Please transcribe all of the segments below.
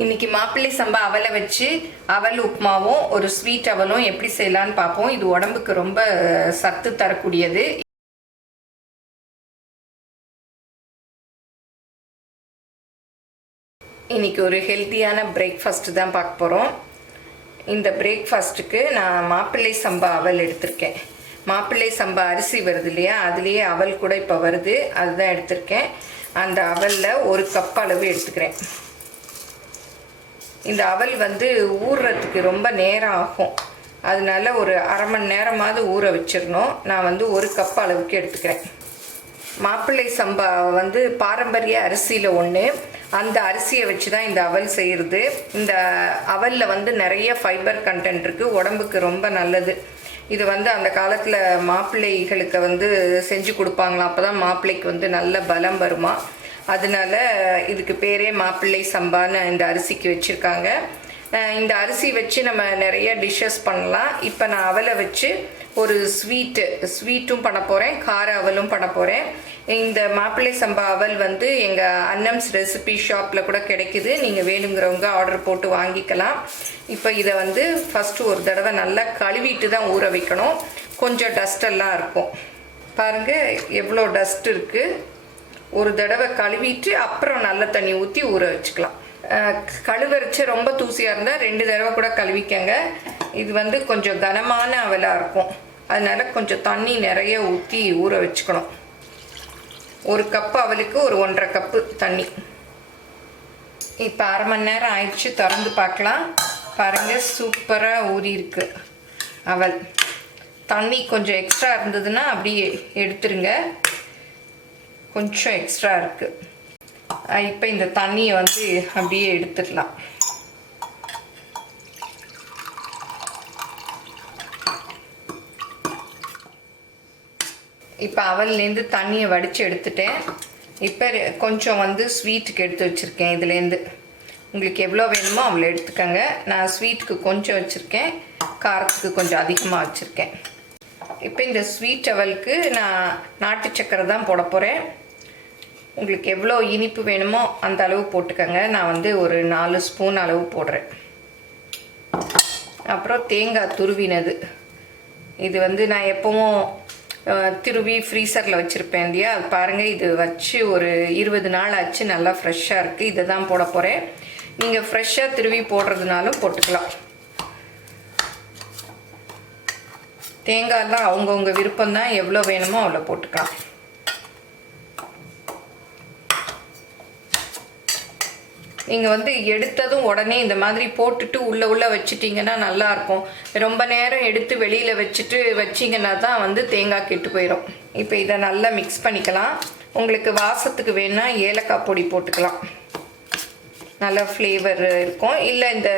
இன்னைக்கு மாப்பிள்ளை சம்பா அவலை வச்சு அவல் உப்புமாவும் ஒரு ஸ்வீட் அவலும் எப்படி செய்யலான்னு பார்ப்போம். இது உடம்புக்கு ரொம்ப சத்து தரக்கூடியது. இன்னைக்கு ஒரு ஹெல்த்தியான பிரேக்ஃபாஸ்ட் தான் பார்க்க போகிறோம். இந்த பிரேக்ஃபாஸ்ட்டுக்கு நான் மாப்பிள்ளை சம்பா அவல் எடுத்திருக்கேன். மாப்பிள்ளை சம்பா அரிசி வருது இல்லையா, அதுலேயே அவல் கூட இப்போ வருது, அதுதான் எடுத்திருக்கேன். அந்த அவலில் ஒரு கப் அளவு எடுத்துக்கிறேன். இந்த அவல் ஊறுறதுக்கு ரொம்ப நேரம் ஆகும், அதனால ஒரு அரை மணி நேரமாவது ஊற வச்சிடணும். நான் ஒரு கப் அளவுக்கு எடுத்துக்கிறேன். மாப்பிள்ளை சம்பா பாரம்பரிய அரிசியில் ஒன்று, அந்த அரிசியை வச்சு தான் இந்த அவல் செய்கிறது. இந்த அவலில் நிறைய ஃபைபர் கண்டென்ட் இருக்குது, உடம்புக்கு ரொம்ப நல்லது. இது அந்த காலத்தில் மாப்பிள்ளைகளுக்கு செஞ்சு கொடுப்பாங்களாம், அப்போ தான் மாப்பிள்ளைக்கு நல்ல பலம் வருமா. அதனால இதுக்கு பேரே மாப்பிள்ளை சம்பான்னு இந்த அரிசிக்கு வச்சுருக்காங்க. இந்த அரிசி வச்சு நம்ம நிறைய டிஷ்ஷஸ் பண்ணலாம். இப்போ நான் அவலை வச்சு ஒரு ஸ்வீட்டும் பண்ண போகிறேன், கார அவலும் பண்ண போகிறேன். இந்த மாப்பிள்ளை சம்பா அவல் எங்கள் அன்னம்ஸ் ரெசிபி ஷாப்பில் கூட கிடைக்குது. நீங்கள் வேணுங்கிறவங்க ஆர்டர் போட்டு வாங்கிக்கலாம். இப்போ இதை ஃபஸ்ட்டு ஒரு தடவை நல்லா கழுவிட்டு தான் ஊற வைக்கணும். கொஞ்சம் டஸ்டெல்லாம் இருக்கும், பாருங்கள் எவ்வளோ டஸ்ட் இருக்குது. ஒரு தடவை கழுவிட்டு அப்புறம் நல்ல தண்ணி ஊற்றி ஊற வச்சுக்கலாம். கழுவரைச்சி ரொம்ப தூசியாக இருந்தால் 2 தடவை கூட கழுவிக்கங்க. இது கொஞ்சம் கனமான அவலாக இருக்கும், அதனால கொஞ்சம் தண்ணி நிறைய ஊற்றி ஊற வச்சுக்கணும். ஒரு கப்பு அவலுக்கு ஒரு 1.5 கப்பு தண்ணி. இப்போ அரை மணி நேரம் ஆயிடுச்சு, திறந்து பார்க்கலாம். பாருங்கள் சூப்பராக ஊறியிருக்கு அவல். தண்ணி கொஞ்சம் எக்ஸ்ட்ரா இருந்ததுன்னா அப்படியே எடுத்துருங்க, கொஞ்சம் எக்ஸ்ட்ரா இருக்குது. இப்போ இந்த தண்ணியை அப்படியே எடுத்துடலாம். இப்போ அவல்லேருந்து தண்ணியை வடித்து எடுத்துட்டேன். இப்போ கொஞ்சம் ஸ்வீட்டுக்கு எடுத்து வச்சுருக்கேன். இதுலேருந்து உங்களுக்கு எவ்வளோ வேணுமோ அவ்வளோ எடுத்துக்கோங்க. நான் ஸ்வீட்டுக்கு கொஞ்சம் வச்சுருக்கேன், காரத்துக்கு கொஞ்சம் அதிகமாக வச்சுருக்கேன். இப்போ இந்த ஸ்வீட் அவலுக்கு நான் நாட்டு சக்கரை தான் போட போகிறேன். உங்களுக்கு எவ்வளோ இனிப்பு வேணுமோ அந்த அளவு போட்டுக்கோங்க. நான் ஒரு 4 ஸ்பூன் அளவு போடுறேன். அப்புறம் தேங்காய் துருவினது. இது நான் எப்போவும் திருவி ஃப்ரீசரில் வச்சுருப்பேன் இல்லையா, அது பாருங்கள். இது வச்சு ஒரு 20 நாள் ஆச்சு, நல்லா ஃப்ரெஷ்ஷாக இருக்குது. இதை தான் போட போகிறேன். நீங்கள் ஃப்ரெஷ்ஷாக திருவி போடுறதுனாலும் போட்டுக்கலாம். தேங்காயெல்லாம் அவங்கவுங்க விருப்பம்தான், எவ்வளோ வேணுமோ அவ்வளோ போட்டுக்கலாம். நீங்கள் எடுத்ததும் உடனே இந்த மாதிரி போட்டுட்டு உள்ளே வச்சிட்டிங்கன்னா நல்லாயிருக்கும். ரொம்ப நேரம் எடுத்து வெளியில் வச்சிங்கன்னா தான் தேங்காய் கெட்டு போயிடும். இப்போ இதை நல்லா மிக்ஸ் பண்ணிக்கலாம். உங்களுக்கு வாசத்துக்கு வேணால் ஏலக்காய் பொடி போட்டுக்கலாம், நல்ல ஃப்ளேவர் இருக்கும். இல்லை இந்த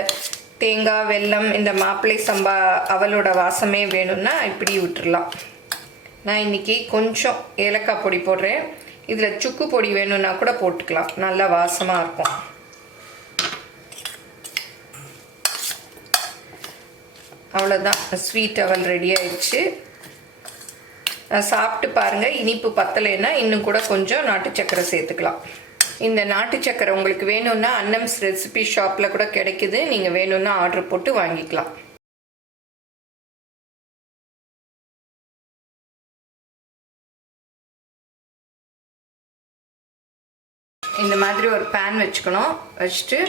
தேங்காய் வெல்லம் இந்த மாப்பிள்ளை சம்பா அவலோட வாசமே வேணும்னா இப்படி விட்டுடலாம். நான் இன்றைக்கி கொஞ்சம் ஏலக்காய் பொடி போடுறேன். இதில் சுக்கு பொடி வேணும்னா கூட போட்டுக்கலாம், நல்லா வாசமாக இருக்கும். அவ்வளோதான், ஸ்வீட் அவல் ரெடி ஆயிடுச்சு. சாப்பிட்டு பாருங்கள். இனிப்பு பத்தலைன்னா இன்னும் கூட கொஞ்சம் நாட்டு சக்கரை சேர்த்துக்கலாம். இந்த நாட்டு சக்கரை உங்களுக்கு வேணும்னா அன்னம்ஸ் ரெசிபி ஷாப்பில் கூட கிடைக்குது, நீங்கள் வேணும்னா ஆர்டர் போட்டு வாங்கிக்கலாம். இந்த மாதிரி ஒரு பேன் வச்சுக்கணும். வச்சுட்டு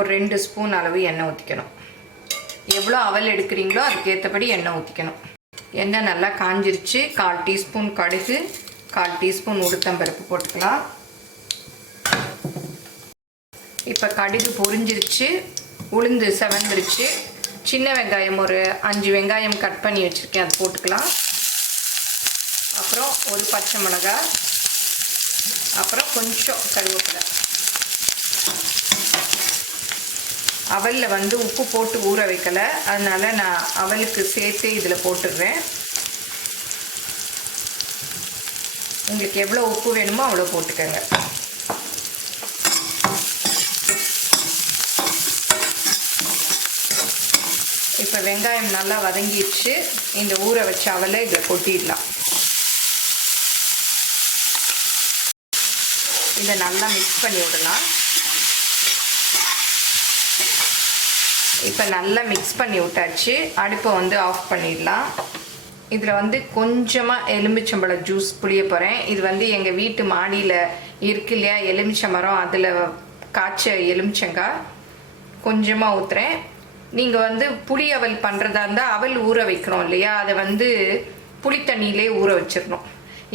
ஒரு 2 ஸ்பூன் அளவு எண்ணெய் ஊற்றிக்கணும். எவ்வளோ அவல் எடுக்கிறீங்களோ அதுக்கேற்றபடி எண்ணெய் ஊற்றிக்கணும். எண்ணெய் நல்லா காஞ்சிருச்சு. 1/4 டீஸ்பூன் கடுகு, 1/4 டீஸ்பூன் உளுத்தம்பருப்பு போட்டுக்கலாம். இப்போ கடுகு பொரிஞ்சிருச்சு, உளுந்து செவந்துருச்சு. சின்ன வெங்காயம் ஒரு 5 வெங்காயம் கட் பண்ணி வச்சுருக்கேன், அது போட்டுக்கலாம். அப்புறம் ஒரு பச்சை மிளகாய், அப்புறம் கொஞ்சம் கருவேப்பிலை. அவலில் உப்பு போட்டு ஊற வைக்கலை, அதனால் நான் அவலுக்கு சேர்த்து இதில் போட்டுடுறேன். உங்களுக்கு எவ்வளோ உப்பு வேணுமோ அவ்வளோ போட்டுக்கோங்க. இப்போ வெங்காயம் நல்லா வதங்கிடுச்சு. இந்த ஊற வச்ச அவலை இதில் கொட்டிடலாம். இதை நல்லா மிக்ஸ் பண்ணி விடலாம். இப்போ நல்லா மிக்ஸ் பண்ணி விட்டாச்சு. அடுப்பை வந்து ஆஃப் பண்ணிடலாம். இதில் வந்து கொஞ்சமாக எலுமிச்சம்பழம் ஜூஸ் புளிய போகிறேன். இது வந்து எங்கள் வீட்டு மாடியில் இருக்கு இல்லையா எலுமிச்சை மரம், அதில் காய்ச்ச எலுமிச்சங்காய் கொஞ்சமாக ஊற்றுறேன். நீங்கள் வந்து புளி அவல் பண்ணுறதா இருந்தால் அவல் ஊற வைக்கிறோம் இல்லையா, அதை வந்து புளி தண்ணியிலே ஊற வச்சிடணும்.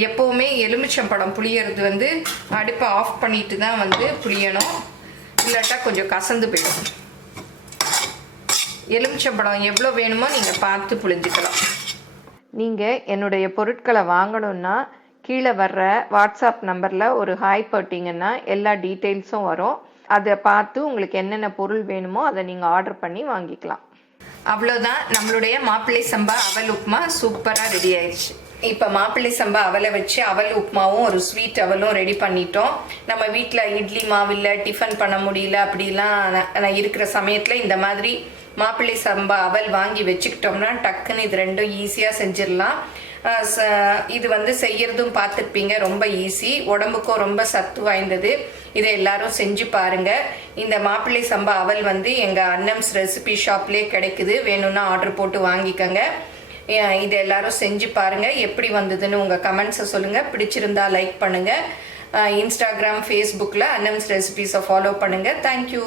எப்போவுமே எலுமிச்சம்பழம் புளியறது வந்து அடுப்பை ஆஃப் பண்ணிட்டு தான் வந்து புளியணும், இல்லாட்டா கொஞ்சம் கசந்து போயிடும். எலுமிச்சம்பழம் எவ்வளோ வேணுமோ நீங்கள் பார்த்து புளிஞ்சிக்கலாம். நீங்கள் என்னுடைய பொருட்களை வாங்கணுன்னா கீழே வர்ற வாட்ஸ்அப் நம்பரில் ஒரு ஹாய் போட்டிங்கன்னா எல்லா டீட்டெயில்ஸும் வரும். அதை பார்த்து உங்களுக்கு என்னென்ன பொருள் வேணுமோ அதை நீங்கள் ஆர்டர் பண்ணி வாங்கிக்கலாம். அவ்வளோதான், நம்மளுடைய மாப்பிள்ளை சம்பா அவல் உப்புமா சூப்பராக ரெடி ஆயிடுச்சு. இப்போ மாப்பிள்ளை சம்பா அவலை வச்சு அவல் உப்புமாவும் ஒரு ஸ்வீட் அவலும் ரெடி பண்ணிட்டோம். நம்ம வீட்டில் இட்லி மாவில்லை, டிஃபன் பண்ண முடியல அப்படிலாம் இருக்கிற சமயத்தில் இந்த மாதிரி மாப்பிள்ளை சம்பா அவல் வாங்கி வச்சுக்கிட்டோம்னா டக்குன்னு இது ரெண்டும் ஈஸியாக செஞ்சிடலாம். இது வந்து செய்யறதும் பார்த்துருப்பீங்க, ரொம்ப ஈஸி, உடம்புக்கும் ரொம்ப சத்து வாய்ந்தது. இதை எல்லாரும் செஞ்சு பாருங்க. இந்த மாப்பிள்ளை சம்பா அவல் வந்து எங்கள் அன்னம்ஸ் ரெசிபி ஷாப்லேயே கிடைக்குது, வேணும்னா ஆர்டர் போட்டு வாங்கிக்கோங்க. இதை எல்லாரும் செஞ்சு பாருங்கள். எப்படி வந்ததுன்னு உங்கள் கமெண்ட்ஸை சொல்லுங்கள். பிடிச்சிருந்தா லைக் பண்ணுங்கள். இன்ஸ்டாகிராம், ஃபேஸ்புக்கில் அன்னம்ஸ் ரெசிபீஸை ஃபாலோ பண்ணுங்கள். தேங்க்யூ.